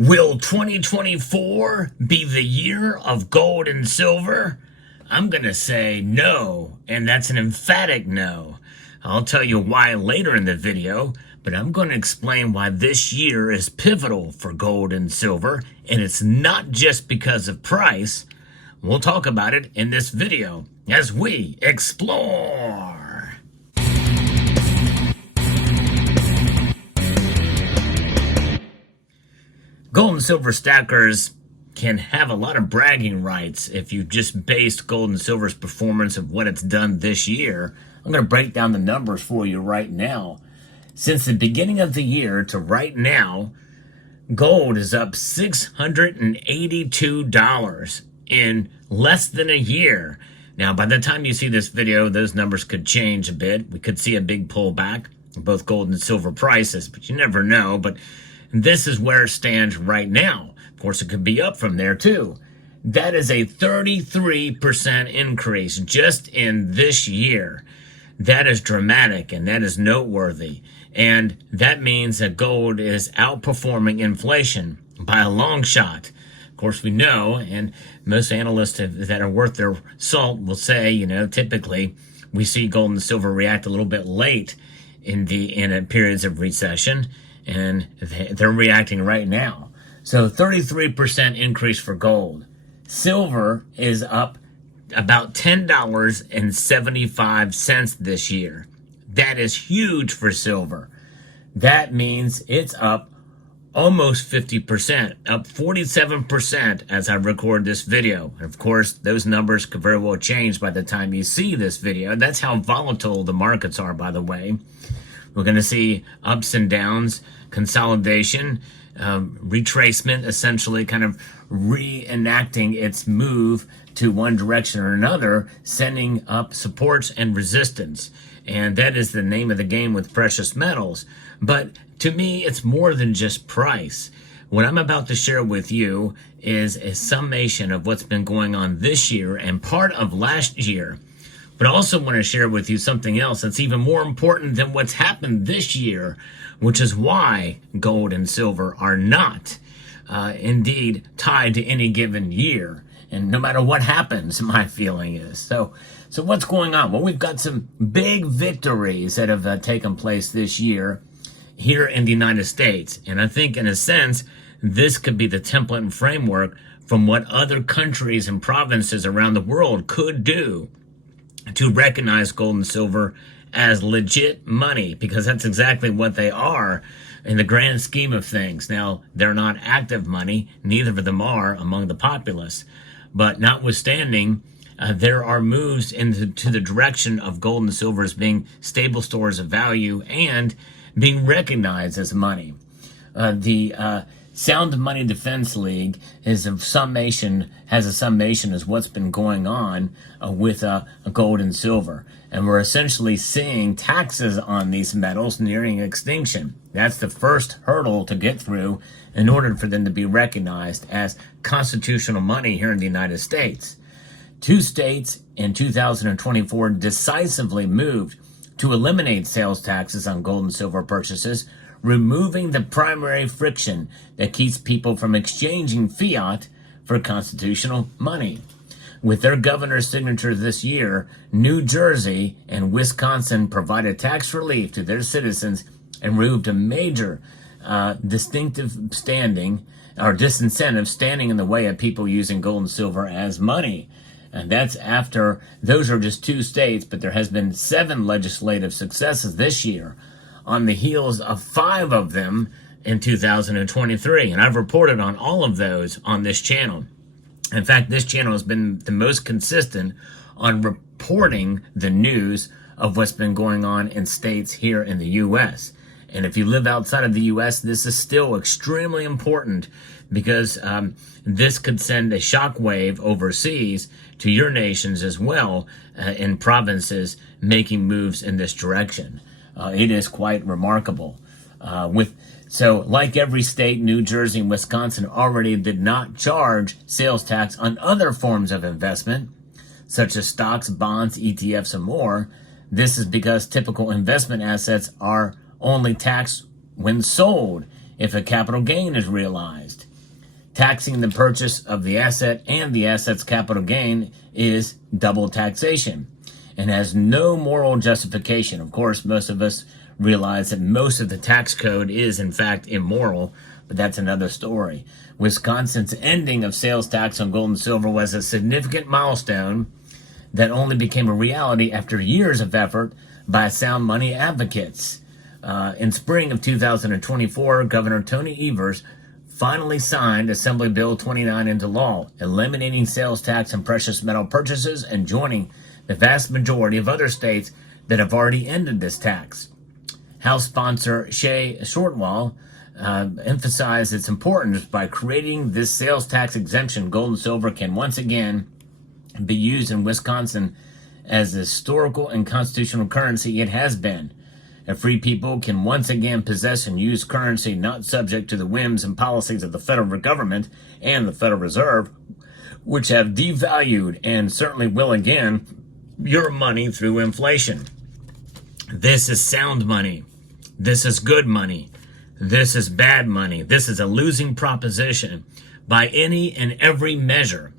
Will 2024 be the year of gold and silver? I'm going to say no, and that's an emphatic no. I'll tell you why later in the video, but I'm going to explain why this year is pivotal for gold and silver, and it's not just because of price. We'll talk about it in this video as we explore. Gold and silver stackers can have a lot of bragging rights if you just based gold and silver's performance of what it's done this year. I'm going to break down the numbers for you right now. Since the beginning of the year to right now, gold is up $682 in less than a year. Now, by the time you see this video, those numbers could change a bit. We could see a big pullback in both gold and silver prices, but you never know. But this is where it stands right now. Of course, it could be up from there too. That is a 33% increase just in this year. That is dramatic and that is noteworthy. And that means that gold is outperforming inflation by a long shot. Of course, we know, and most analysts that are worth their salt will say, typically we see gold and silver react a little bit late in periods of recession. And they're reacting right now. So 33% increase for gold. Silver is up about $10.75 this year. That is huge for silver. That means it's up almost 50%, up 47% as I record this video. And of course, those numbers could very well change by the time you see this video. That's how volatile the markets are, by the way. We're going to see ups and downs, consolidation, retracement, essentially kind of reenacting its move to one direction or another, sending up supports and resistance. And that is the name of the game with precious metals. But to me, it's more than just price. What I'm about to share with you is a summation of what's been going on this year and part of last year. But I also want to share with you something else that's even more important than what's happened this year, which is why gold and silver are not indeed tied to any given year. And no matter what happens, my feeling is. So what's going on? Well, we've got some big victories that have taken place this year here in the United States. And I think in a sense, this could be the template and framework from what other countries and provinces around the world could do to recognize gold and silver as legit money, because that's exactly what they are in the grand scheme of things. Now, they're not active money, neither of them are among the populace, but notwithstanding, there are moves into the direction of gold and silver as being stable stores of value and being recognized as money. The Sound Money Defense League has a summation as what's been going on with gold and silver. And we're essentially seeing taxes on these metals nearing extinction. That's the first hurdle to get through in order for them to be recognized as constitutional money here in the United States. 2 states in 2024 decisively moved to eliminate sales taxes on gold and silver purchases, removing the primary friction that keeps people from exchanging fiat for constitutional money. With their governor's signature this year, New Jersey and Wisconsin provided tax relief to their citizens and removed a major disincentive standing in the way of people using gold and silver as money. And that's after, those are just 2 states, but there has been 7 legislative successes this year on the heels of 5 of them in 2023. And I've reported on all of those on this channel. In fact, this channel has been the most consistent on reporting the news of what's been going on in states here in the U.S. And if you live outside of the U.S., this is still extremely important because this could send a shockwave overseas to your nations as well in provinces making moves in this direction. It is quite remarkable. So like every state, New Jersey and Wisconsin already did not charge sales tax on other forms of investment, such as stocks, bonds, ETFs, and more. This is because typical investment assets are only taxed when sold if a capital gain is realized. Taxing the purchase of the asset and the asset's capital gain is double taxation and has no moral justification. Of course, most of us realize that most of the tax code is in fact immoral, but that's another story. Wisconsin's ending of sales tax on gold and silver was a significant milestone that only became a reality after years of effort by sound money advocates. In spring of 2024, Governor Tony Evers finally signed Assembly Bill 29 into law, eliminating sales tax on precious metal purchases and joining the vast majority of other states that have already ended this tax. House sponsor Shay Shortwell emphasized its importance by creating this sales tax exemption. Gold and silver can once again be used in Wisconsin as the historical and constitutional currency it has been. A free people can once again possess and use currency not subject to the whims and policies of the federal government and the Federal Reserve, which have devalued and certainly will again your money through inflation. This is sound money. This is good money. This is bad money. This is a losing proposition by any and every measure.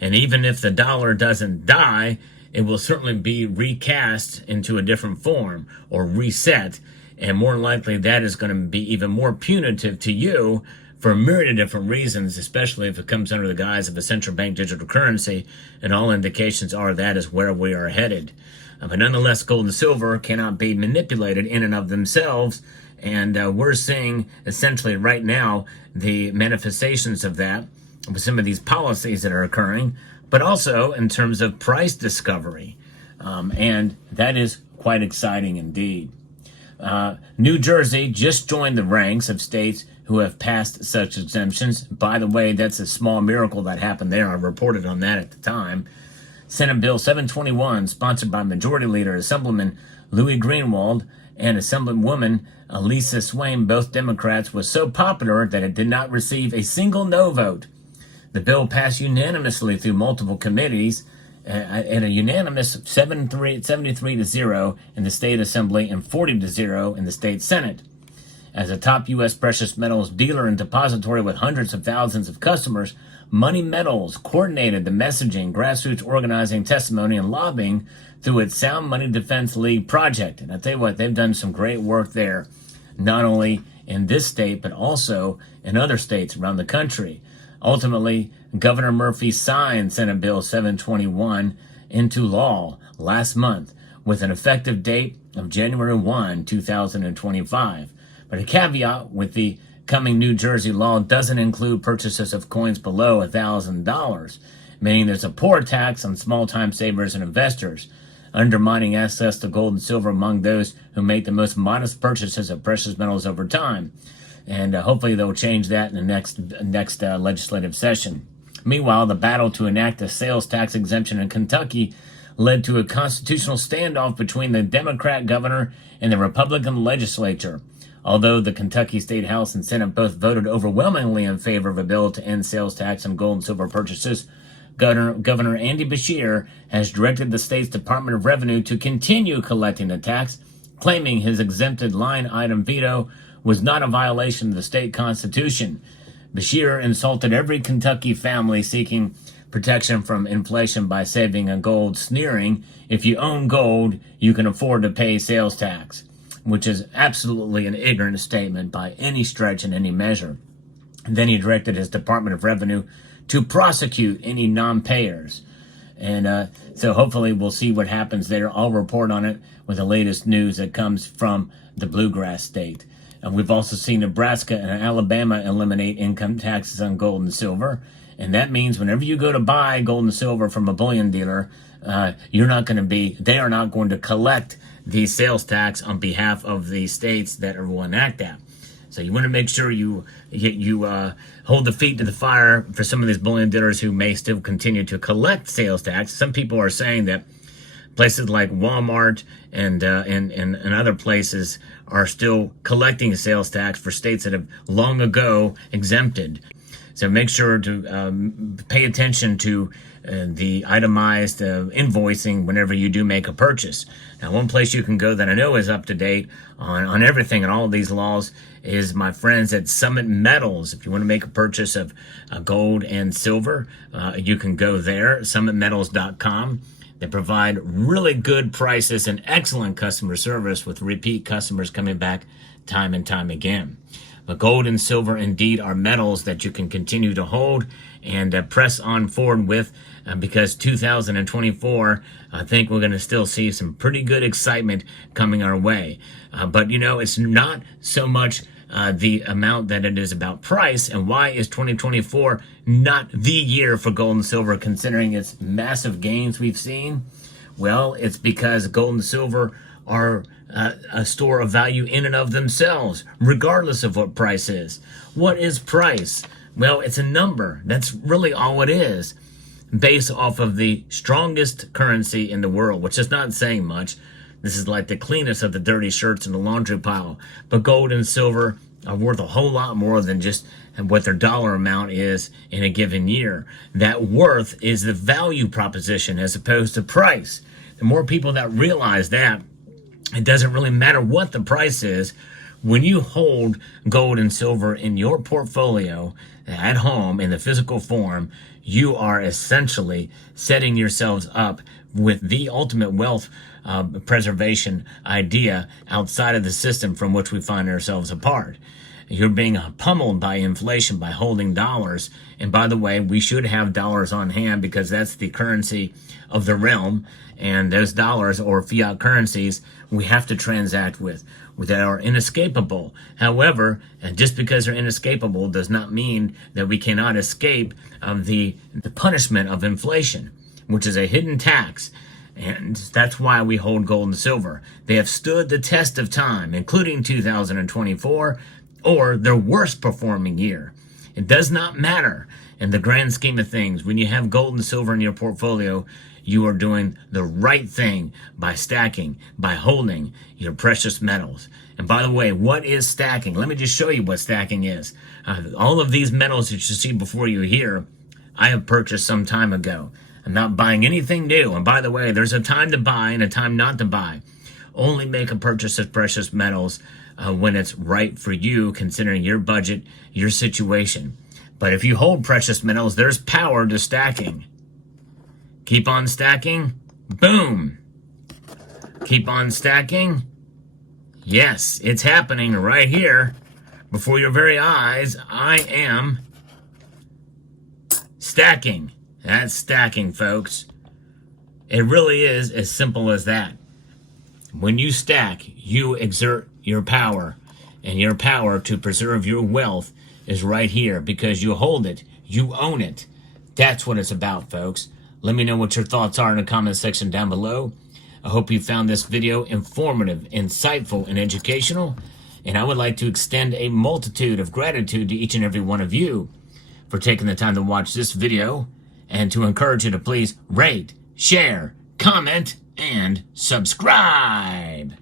And even if the dollar doesn't die, it will certainly be recast into a different form or reset. And more likely that is going to be even more punitive to you for a myriad of different reasons, especially if it comes under the guise of a central bank digital currency. And all indications are that is where we are headed. But nonetheless, gold and silver cannot be manipulated in and of themselves. And we're seeing essentially right now the manifestations of that with some of these policies that are occurring, but also in terms of price discovery. And that is quite exciting indeed. New Jersey just joined the ranks of states who have passed such exemptions. By the way, that's a small miracle that happened there. I reported on that at the time. Senate Bill 721, sponsored by Majority Leader Assemblyman Louis Greenwald and Assemblywoman Lisa Swain, both Democrats, was so popular that it did not receive a single no vote. The bill passed unanimously through multiple committees at a unanimous 73 to 0 in the state assembly and 40 to 0 in the state senate. As a top U.S. precious metals dealer and depository with hundreds of thousands of customers, Money Metals coordinated the messaging, grassroots organizing, testimony, and lobbying through its Sound Money Defense League project. And I tell you what, they've done some great work there, not only in this state, but also in other states around the country. Ultimately, Governor Murphy signed Senate Bill 721 into law last month with an effective date of January 1, 2025. But a caveat with the coming New Jersey law doesn't include purchases of coins below $1,000, meaning there's a poor tax on small-time savers and investors, undermining access to gold and silver among those who make the most modest purchases of precious metals over time. And hopefully they'll change that in the next legislative session. Meanwhile, the battle to enact a sales tax exemption in Kentucky led to a constitutional standoff between the Democrat governor and the Republican legislature. Although the Kentucky State House and Senate both voted overwhelmingly in favor of a bill to end sales tax on gold and silver purchases, Governor Andy Beshear has directed the state's Department of Revenue to continue collecting the tax, claiming his exempted line item veto was not a violation of the state constitution. Beshear insulted every Kentucky family seeking protection from inflation by saving on gold, sneering, "If you own gold, you can afford to pay sales tax," which is absolutely an ignorant statement by any stretch and any measure. And then he directed his Department of Revenue to prosecute any non-payers. And so hopefully we'll see what happens there. I'll report on it with the latest news that comes from the Bluegrass State. And we've also seen Nebraska and Alabama eliminate income taxes on gold and silver. And that means whenever you go to buy gold and silver from a bullion dealer, they are not going to collect the sales tax on behalf of the states that will enact that. So you want to make sure you hold the feet to the fire for some of these bullion dealers who may still continue to collect sales tax. Some people are saying that places like Walmart and other places are still collecting sales tax for states that have long ago exempted. So make sure to pay attention to the itemized invoicing whenever you do make a purchase. Now, one place you can go that I know is up to date on everything and all of these laws is my friends at Summit Metals. If you want to make a purchase of gold and silver, you can go there, summitmetals.com. They provide really good prices and excellent customer service with repeat customers coming back time and time again. But gold and silver indeed are metals that you can continue to hold and press on forward with because 2024, I think we're going to still see some pretty good excitement coming our way. But, you know, it's not so much the amount that it is about price. And why is 2024 not the year for gold and silver considering its massive gains we've seen? Well, it's because gold and silver are a store of value in and of themselves, regardless of what price is. What is price? Well, it's a number. That's really all it is, based off of the strongest currency in the world, which is not saying much. This is like the cleanest of the dirty shirts in the laundry pile. But gold and silver are worth a whole lot more than just what their dollar amount is in a given year. That worth is the value proposition as opposed to price. The more people that realize that, it doesn't really matter what the price is. When you hold gold and silver in your portfolio at home in the physical form, you are essentially setting yourselves up with the ultimate wealth preservation idea outside of the system from which we find ourselves apart. You're being pummeled by inflation by holding dollars. And by the way, we should have dollars on hand because that's the currency of the realm. And those dollars or fiat currencies we have to transact with that are inescapable. However, and just because they're inescapable does not mean that we cannot escape the punishment of inflation, which is a hidden tax. And that's why we hold gold and silver. They have stood the test of time, including 2024 or their worst performing year. It does not matter in the grand scheme of things. When you have gold and silver in your portfolio, you are doing the right thing by stacking, by holding your precious metals. And by the way, what is stacking? Let me just show you what stacking is. All of these metals that you see before you here, I have purchased some time ago. I'm not buying anything new. And by the way, there's a time to buy and a time not to buy. Only make a purchase of precious metals when it's right for you, considering your budget, your situation. But if you hold precious metals, there's power to stacking. Keep on stacking. Boom. Keep on stacking. Yes, it's happening right here before your very eyes. I am stacking. That's stacking, folks. It really is as simple as that. When you stack, you exert your power. And your power to preserve your wealth is right here because you hold it. You own it. That's what it's about, folks. Let me know what your thoughts are in the comment section down below. I hope you found this video informative, insightful, and educational. And I would like to extend a multitude of gratitude to each and every one of you for taking the time to watch this video and to encourage you to please rate, share, comment, and subscribe.